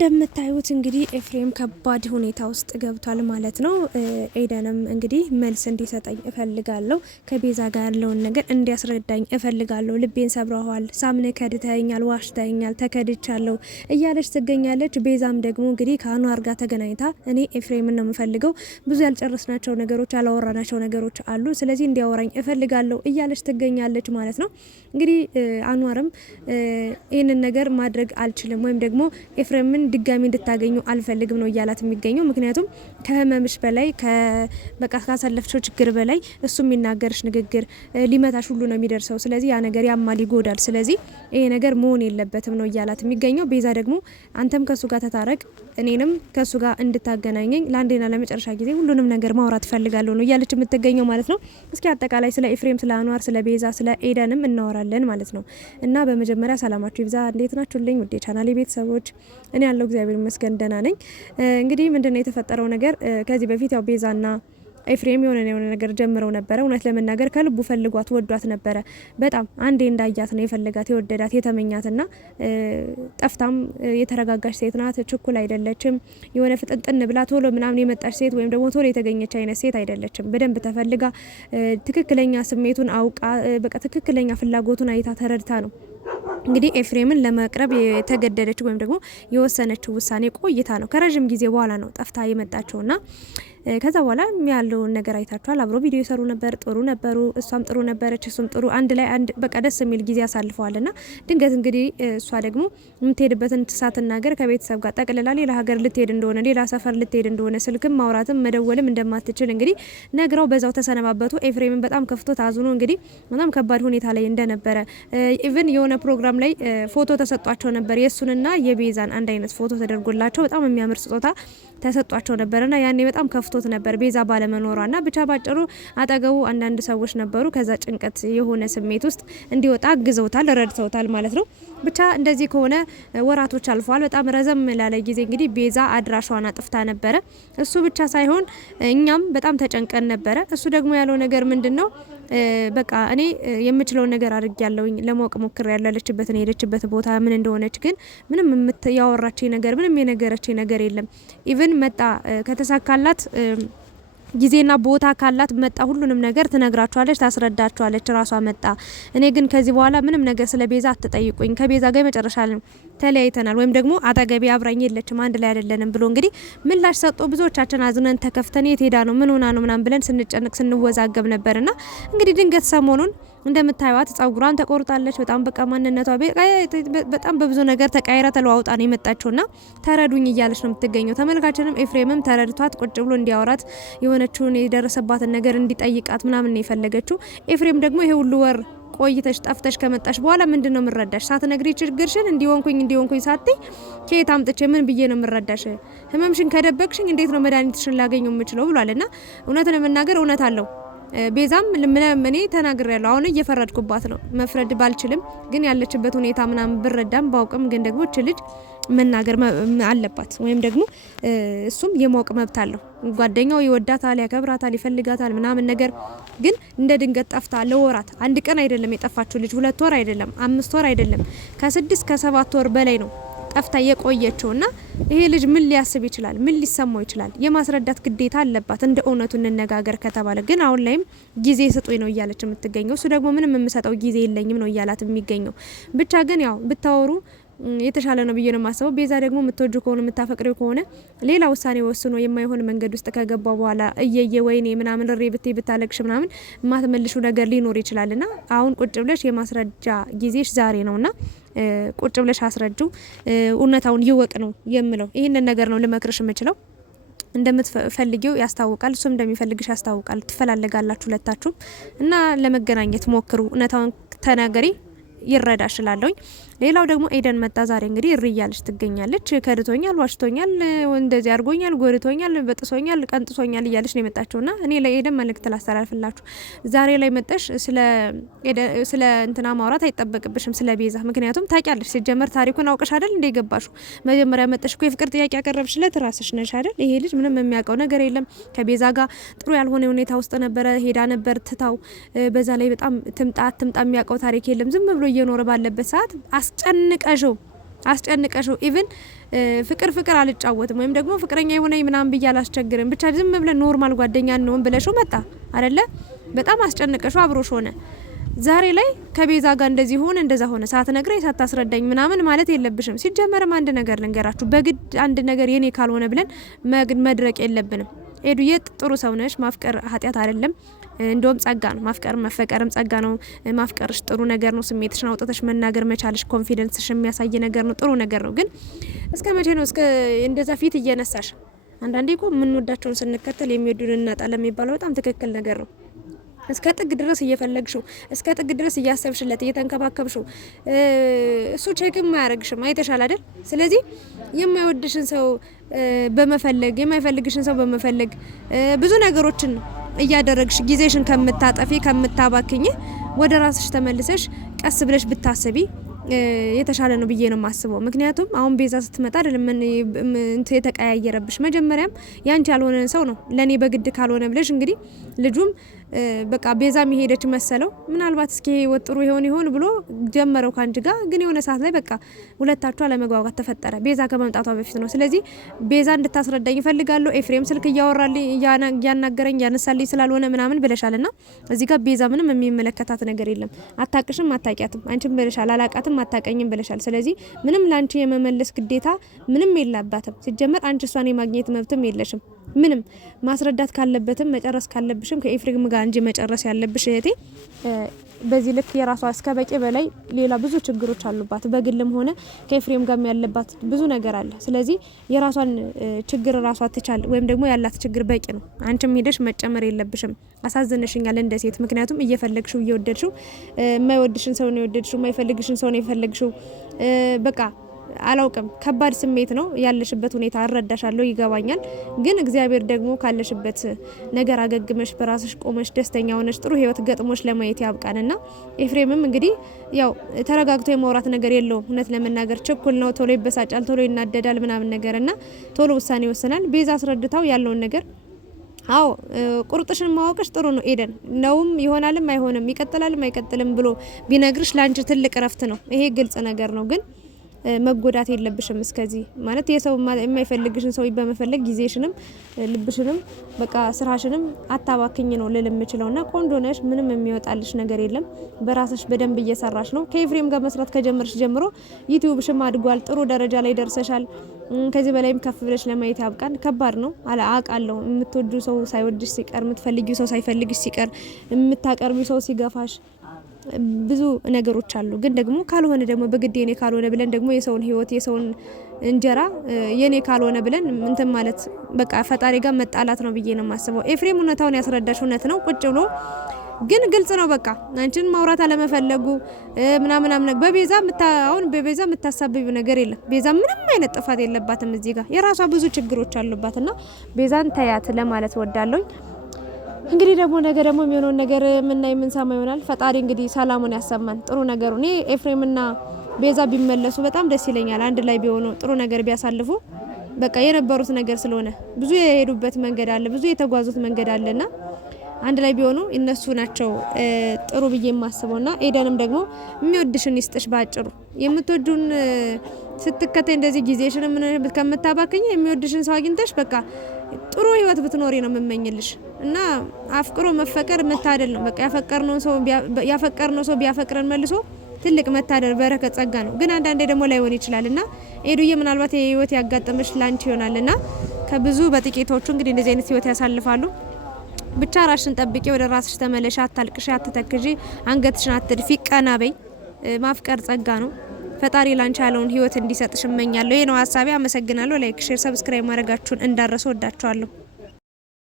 እንደምታዩት እንግዲህ ኤፍሬም ከባድ ሁኔታ ውስጥ ገብቷል ማለት ነው። ኤደንም እንግዲህ መልስ እንዲሰጠኝ እፈልጋለሁ፣ ከቤዛ ጋር ያለውን ነገር እንዲያስረዳኝ እፈልጋለሁ። ልቤን ሰብረዋል፣ ሳምነ ከድተኛል፣ ዋሽተኛል፣ ተከድቻለሁ እያለች ትገኛለች። ቤዛም ደግሞ እንግዲህ ከአኗር ጋር ተገናኝታ እኔ ኤፍሬምን ነው የምፈልገው፣ ብዙ ያልጨረስናቸው ነገሮች ያላወራናቸው ነገሮች አሉ፣ ስለዚህ እንዲያወራኝ እፈልጋለሁ እያለች ትገኛለች ማለት ነው። እንግዲህ አኗርም ይህንን ነገር ማድረግ አልችልም ወይም ደግሞ ኤፍሬም ምን ድጋሚ እንድታገኙ አልፈልግም ነው እያላት የሚገኘው። ምክንያቱም ከህመምሽ በላይ በቃ ካሳለፍሽው ችግር በላይ እሱ የሚናገርሽ ንግግር ሊመታሽ ሁሉ ነው የሚደርሰው። ስለዚህ ያ ነገር ያማል፣ ይጎዳል። ስለዚህ ይሄ ነገር መሆን የለበትም ነው እያላት የሚገኘው። ቤዛ ደግሞ አንተም ከሱ ጋር ተታረቅ፣ እኔንም ከሱ ጋር እንድታገናኘኝ ለአንዴና ለመጨረሻ ጊዜ ሁሉንም ነገር ማውራት ፈልጋለሁ ነው እያለች የምትገኘው ማለት ነው። እስኪ አጠቃላይ ስለ ኤፍሬም፣ ስለ አኗር፣ ስለ ቤዛ፣ ስለ ኤደንም እናወራለን ማለት ነው። እና በመጀመሪያ ሰላማችሁ ይብዛ። እንዴት ናችሁልኝ ውዴ ቻናሌ ቤተሰቦች? እኔ ያለው እግዚአብሔር ይመስገን ደህና ነኝ። እንግዲህ ምንድነው የተፈጠረው ነገር? ከዚህ በፊት ያው ቤዛና ኤፍሬም የሆነ ነገር ጀምረው ነበረ። እውነት ለመናገር ከልቡ ፈልጓት ወዷት ነበረ። በጣም አንዴ እንዳያት ነው የፈለጋት፣ የወደዳት፣ የተመኛትና ጠፍታም የተረጋጋች ሴት ናት። ችኩል አይደለችም። የሆነ ፍጥንጥን ብላ ቶሎ ምናምን የመጣች ሴት ወይም ደግሞ ቶሎ የተገኘች አይነት ሴት አይደለችም። በደንብ ተፈልጋ ትክክለኛ ስሜቱን አውቃ በቃ ትክክለኛ ፍላጎቱን አይታ ተረድታ ነው እንግዲህ ኤፍሬምን ለመቅረብ የተገደደችው ወይም ደግሞ የወሰነችው ውሳኔ ቆይታ ነው። ከረጅም ጊዜ በኋላ ነው ጠፍታ የመጣቸውና ከዛ በኋላ ያለውን ነገር አይታችኋል። አብሮ ቪዲዮ ይሰሩ ነበር፣ ጥሩ ነበሩ። እሷም ጥሩ ነበረች፣ እሱም ጥሩ፣ አንድ ላይ አንድ በቃ ደስ የሚል ጊዜ አሳልፈዋልና ድንገት እንግዲህ እሷ ደግሞ የምትሄድበትን ሳትናገር ከቤተሰብ ጋር ጠቅልላ ሌላ ሀገር ልትሄድ እንደሆነ፣ ሌላ ሰፈር ልትሄድ እንደሆነ፣ ስልክም ማውራትም መደወልም እንደማትችል እንግዲህ ነግራው በዛው ተሰነባበቱ። ኤፍሬምን በጣም ከፍቶ ታዝኖ እንግዲህ በጣም ከባድ ሁኔታ ላይ እንደነበረ ኢቭን የሆነ ፕሮግራም ላይ ፎቶ ተሰጧቸው ነበር። የሱንና የቤዛን አንድ አይነት ፎቶ ተደርጎላቸው በጣም የሚያምር ስጦታ ተሰጧቸው ነበርና ያኔ በጣም ከፍቶት ነበር ቤዛ ባለመኖሯና ብቻ ባጭሩ አጠገቡ አንዳንድ ሰዎች ነበሩ። ከዛ ጭንቀት የሆነ ስሜት ውስጥ እንዲወጣ አግዘውታል፣ ረድተውታል ማለት ነው። ብቻ እንደዚህ ከሆነ ወራቶች አልፈዋል። በጣም ረዘም ላለ ጊዜ እንግዲህ ቤዛ አድራሿን አጥፍታ ነበረ። እሱ ብቻ ሳይሆን እኛም በጣም ተጨንቀን ነበረ። እሱ ደግሞ ያለው ነገር ምንድነው? በቃ እኔ የምችለውን ነገር አድርግ ያለውኝ ለማወቅ ሞክር ያለችበትን የሄደችበት ቦታ ምን እንደሆነች ግን ምንም ያወራችኝ ነገር ምንም የነገረችኝ ነገር የለም። ኢቭን መጣ ከተሳካላት ጊዜና ቦታ ካላት መጣ ሁሉንም ነገር ትነግራቸዋለች፣ ታስረዳቸዋለች ራሷ መጣ። እኔ ግን ከዚህ በኋላ ምንም ነገር ስለ ቤዛ አትጠይቁኝ፣ ከቤዛ ጋር መጨረሻ ተለያይተናል ወይም ደግሞ አጠገቤ አብራኝ የለችም፣ አንድ ላይ አይደለንም ብሎ እንግዲህ ምላሽ ሰጥቶ ብዙዎቻችን አዝነን ተከፍተን የት ሄዳ ነው ምን ሆና ነው ምናምን ብለን ስንጨንቅ ስንወዛገብ ነበርና እንግዲህ ድንገት ሰሞኑን እንደምታዩት ጸጉሯን ተቆርጣለች። በጣም በቃ ማንነቷ በጣም በብዙ ነገር ተቃይራ ተለዋውጣ ነው የመጣችውና ተረዱኝ እያለች ነው የምትገኘው። ተመልካችንም ኤፍሬምም ተረድቷት ቁጭ ብሎ እንዲያወራት የሆነችውን የደረሰባትን ነገር እንዲጠይቃት ምናምን ነው የፈለገችው። ኤፍሬም ደግሞ ይሄ ሁሉ ወር ቆይተሽ ጠፍተሽ ከመጣሽ በኋላ ምንድነው ምረዳሽ? ሳትነግሪ ችግርሽን እንዲሆንኩኝ ሳትይ ከየት አምጥቼ ምን ብዬ ነው ምረዳሽ? ህመምሽን ከደበቅሽኝ እንዴት ነው መድኃኒትሽን ላገኘው የምችለው ብሏልና እውነትን ለመናገር እውነት አለው። ቤዛም እኔ ተናግሬያለሁ። አሁን እየፈረድኩባት ነው። መፍረድ ባልችልም ግን ያለችበት ሁኔታ ምናምን ብረዳም ባውቅም ግን ደግሞ እቺ ልጅ መናገር አለባት ወይም ደግሞ እሱም የማወቅ መብት አለው። ጓደኛው ይወዳታል፣ ያከብራታል፣ ይፈልጋታል ምናምን ነገር ግን እንደ ድንገት ጠፍታ ለወራት አንድ ቀን አይደለም የጠፋችው ልጅ 2 ወር አይደለም 5 ወር አይደለም ከ6 ከ7 ወር በላይ ነው ጠፍታ የቆየችውና ይሄ ልጅ ምን ሊያስብ ይችላል? ምን ሊሰማው ይችላል? የማስረዳት ግዴታ አለባት። እንደ እውነቱ እንነጋገር ከተባለ ግን አሁን ላይም ጊዜ ስጡኝ ነው እያለች የምትገኘው። እሱ ደግሞ ምንም የምሰጠው ጊዜ የለኝም ነው እያላት የሚገኘው። ብቻ ግን ያው ብታወሩ የተሻለ ነው ብዬ ነው የማስበው። ቤዛ ደግሞ የምትወጁ ከሆነ የምታፈቅሪው ከሆነ ሌላ ውሳኔ ወስኖ የማይሆን መንገድ ውስጥ ከገባ በኋላ እየየ ወይኔ ምናምን ሬ ብታለቅሽ ምናምን ማትመልሹ ነገር ሊኖር ይችላልና አሁን ቁጭ ብለሽ የማስረጃ ጊዜሽ ዛሬ ነውና ቁጭ ብለሽ አስረጁ፣ እውነታውን ይወቅ ነው የምለው። ይህንን ነገር ነው ልመክርሽ የምችለው። እንደምትፈልጊው ያስታውቃል፣ እሱም እንደሚፈልግሽ ያስታውቃል። ትፈላለጋላችሁ ሁለታችሁም እና ለመገናኘት ሞክሩ። እውነታውን ተናገሪ፣ ይረዳሽ እላለሁኝ። ሌላው ደግሞ ኤደን መጣ ዛሬ እንግዲህ እሪ እያለች ትገኛለች። ከድቶኛል፣ ዋሽቶኛል፣ እንደዚህ አድርጎኛል፣ ጎርቶኛል፣ በጥሶኛል፣ ቀንጥሶኛል እያለች ነው የመጣችውና እኔ ለኤደን መልእክት ላስተላልፍላችሁ። ዛሬ ላይ መጣሽ ስለ እንትና ማውራት አይጠበቅብሽም ስለ ቤዛ። ምክንያቱም ታውቂያለሽ ሲጀመር ታሪኩን አውቀሽ አይደል እንደ ገባሹ። መጀመሪያ መጣሽ እኮ የፍቅር ጥያቄ ያቀረብሽለት ራስሽ ነሽ አይደል? ይሄ ልጅ ምንም የሚያውቀው ነገር የለም። ከቤዛ ጋር ጥሩ ያልሆነ ሁኔታ ውስጥ ነበረ፣ ሄዳ ነበር ትታው። በዛ ላይ በጣም ትምጣ የሚያውቀው ታሪክ የለም። ዝም ብሎ እየኖረ ባለበት ሰዓት አስጨንቀሽው አስጨንቀሽው ኢቭን ፍቅር አልጫወትም ወይም ደግሞ ፍቅረኛ የሆነ ምናምን ብዬ አላስቸግርም ብቻ ዝም ብለን ኖርማል ጓደኛ ነው ብለሽው መጣ አይደለ? በጣም አስጨንቀሽው አብሮሽ ሆነ። ዛሬ ላይ ከቤዛ ጋር እንደዚህ ሆነ እንደዛ ሆነ ሳትነግረኝ ሳታስረዳኝ ምናምን ማለት የለብሽም። ሲጀመርም አንድ ነገር ልንገራችሁ፣ በግድ አንድ ነገር የኔ ካልሆነ ብለን መድረቅ የለብንም። ኤዱዬ ጥሩ ሰው ነሽ። ማፍቀር ኃጢአት አይደለም፣ እንደውም ጸጋ ነው። ማፍቀር መፈቀርም ጸጋ ነው። ማፍቀርሽ ጥሩ ነገር ነው። ስሜትሽን አውጥተሽ መናገር መቻልሽ ኮንፊደንስሽ የሚያሳይ ነገር ነው። ጥሩ ነገር ነው። ግን እስከ መቼ ነው እስከ እንደዛ ፊት እየነሳሽ? አንዳንዴ እኮ የምንወዳቸውን ስንከተል የሚወዱን እናጣለን የሚባለው በጣም ትክክል ነገር ነው። እስከ ጥግ ድረስ እየፈለግሽው እስከ ጥግ ድረስ እያሰብሽለት እየተንከባከብሽው እሱ ቼክም ማያረግሽም አይተሻል አይደል? ስለዚህ የማይወድሽን ሰው በመፈለግ የማይፈልግሽን ሰው በመፈለግ ብዙ ነገሮችን እያደረግሽ ጊዜሽን ከምታጠፊ ከምታባክኝ ወደ ራስሽ ተመልሰሽ ቀስ ብለሽ ብታስቢ የተሻለ ነው ብዬ ነው የማስበው። ምክንያቱም አሁን ቤዛ ስትመጣ አይደለም የተቀያየረብሽ መጀመሪያም ያንቺ ያልሆነ ሰው ነው ለኔ በግድ ካልሆነ ብለሽ እንግዲህ ልጁም በቃ ቤዛ መሄደች መሰለው ምናልባት እስኪ ወጥሩ ይሆን ብሎ ጀመረው ካንቺ ጋር። ግን የሆነ ሰዓት ላይ በቃ ሁለታችሁ አለመግባባት ተፈጠረ ቤዛ ከመምጣቷ በፊት ነው። ስለዚህ ቤዛ እንድታስረዳኝ እፈልጋለሁ። ኤፍሬም ስልክ እያወራልኝ እያናገረኝ ያነሳልኝ ስላልሆነ ምናምን ብለሻልና እዚህ ጋር ቤዛ ምንም የሚመለከታት ነገር የለም። አታቅሽም፣ አታቂያትም። አንቺም ብለሻል አላቃትም፣ አታቀኝም ብለሻል። ስለዚህ ምንም ላንቺ የመመለስ ግዴታ ምንም የለባትም። ሲጀመር አንቺ እሷን የማግኘት መብትም የለሽም። ምንም ማስረዳት ካለበትም መጨረስ ካለብሽም ከኤፍሬም ጋር እንጂ መጨረስ ያለብሽ እህቴ። በዚህ ልክ የራሷ እስከ በቂ በላይ ሌላ ብዙ ችግሮች አሉባት። በግልም ሆነ ከኤፍሬም ጋር ያለባት ብዙ ነገር አለ። ስለዚህ የራሷን ችግር ራሷ ትቻል ወይም ደግሞ ያላት ችግር በቂ ነው። አንቺም ሄደሽ መጨመር የለብሽም። አሳዝነሽኛል እንደ ሴት። ምክንያቱም እየፈለግሽው እየወደድሽው የማይወድሽን ሰው ነው የወደድሽው፣ የማይፈልግሽን ሰው ነው የፈለግሽው። በቃ አላውቅም፣ ከባድ ስሜት ነው ያለሽበት ሁኔታ እረዳሻለሁ፣ ይገባኛል። ግን እግዚአብሔር ደግሞ ካለሽበት ነገር አገግመሽ በራስሽ ቆመሽ ደስተኛ ሆነሽ ጥሩ ህይወት ገጥሞሽ ለማየት ያብቃንና ኤፍሬምም እንግዲህ ያው ተረጋግቶ የማውራት ነገር የለውም። እውነት ለመናገር ችኩል ነው፣ ቶሎ ይበሳጫል፣ ቶሎ ይናደዳል ምናምን ነገርና ቶሎ ውሳኔ ይወስናል። ቤዛ አስረድታው ያለውን ነገር አዎ ቁርጥሽን ማወቅሽ ጥሩ ነው ኤደን። ነውም ይሆናልም አይሆንም ይቀጥላልም አይቀጥልም ብሎ ቢነግርሽ ላንቺ ትልቅ ረፍት ነው። ይሄ ግልጽ ነገር ነው። ግን መጎዳት የለብሽም። እስከዚህ ማለት የሰው የማይፈልግሽን ሰው በመፈለግ ጊዜሽንም ልብሽንም በቃ ስራሽንም አታባክኝ ነው ልል የምችለውና ቆንጆ ነሽ። ምንም የሚወጣልሽ ነገር የለም። በራስሽ በደንብ እየሰራሽ ነው። ከኤፍሬም ጋር መስራት ከጀመርሽ ጀምሮ ዩቲዩብሽም አድጓል። ጥሩ ደረጃ ላይ ደርሰሻል። ከዚህ በላይም ከፍ ብለሽ ለማየት ያብቃን። ከባድ ነው አውቃለሁ። የምትወዱ ሰው ሳይወድሽ ሲቀር፣ የምትፈልጊው ሰው ሳይፈልግሽ ሲቀር፣ የምታቀርቢው ሰው ሲገፋሽ ብዙ ነገሮች አሉ። ግን ደግሞ ካልሆነ ደግሞ በግድ የኔ ካልሆነ ብለን ደግሞ የሰውን ህይወት የሰውን እንጀራ የኔ ካልሆነ ብለን እንትን ማለት በቃ ፈጣሪ ጋር መጣላት ነው ብዬ ነው የማስበው። ኤፍሬም እውነታውን ያስረዳሽ እውነት ነው ቁጭ ብሎ ግን ግልጽ ነው በቃ አንቺን ማውራት አለመፈለጉ ምናምን በቤዛ አሁን በቤዛ የምታሳብቢው ነገር የለም። ቤዛ ምንም አይነት ጥፋት የለባትም። እዚህ ጋር የራሷ ብዙ ችግሮች አሉባትና ቤዛን ተያት ለማለት ወዳለሁ። እንግዲህ ደግሞ ነገ ደግሞ የሚሆነውን ነገር የምንሰማ ይሆናል። ፈጣሪ እንግዲህ ሰላሙን ያሰማን። ጥሩ ነገሩ እኔ ኤፍሬምና ቤዛ ቢመለሱ በጣም ደስ ይለኛል። አንድ ላይ ቢሆኑ ጥሩ ነገር ቢያሳልፉ በቃ የነበሩት ነገር ስለሆነ ብዙ የሄዱበት መንገድ አለ፣ ብዙ የተጓዙት መንገድ አለና አንድ ላይ ቢሆኑ እነሱ ናቸው ጥሩ ብዬ የማስበውና ኤደንም ደግሞ የሚወድሽን ይስጥሽ። ባጭሩ የምትወዱን ስትከታይ እንደዚህ ጊዜሽን ምን ከምታባክኝ የሚወድሽን ሰው አግኝተሽ በቃ ጥሩ ህይወት ብትኖሪ ነው የምመኝልሽ። እና አፍቅሮ መፈቀር መታደል ነው። በቃ ያፈቀርነው ሰው ቢያፈቅረን መልሶ ትልቅ መታደል በረከት ጸጋ ነው። ግን አንዳንዴ ደግሞ ላይሆን ይችላልና ኤዱዬ ምናልባት የህይወት ያጋጠመሽ ላንቺ ይሆናልና ከብዙ በጥቂቶቹ እንግዲህ እንደዚህ አይነት ህይወት ያሳልፋሉ። ብቻ ራስሽን ጠብቂ፣ ወደ ራስሽ ተመለሽ፣ አታልቅሽ፣ አትተክዢ፣ አንገትሽን አትድፊ፣ ቀና በይ። ማፍቀር ጸጋ ነው። ፈጣሪ ላንቺ ያለውን ህይወት እንዲሰጥሽ እመኛለሁ። ይሄ ነው ሀሳቤ። አመሰግናለሁ። ላይክ፣ ሼር፣ ሰብስክራይብ ማድረጋችሁን እንዳረሱ ወዳችኋለሁ።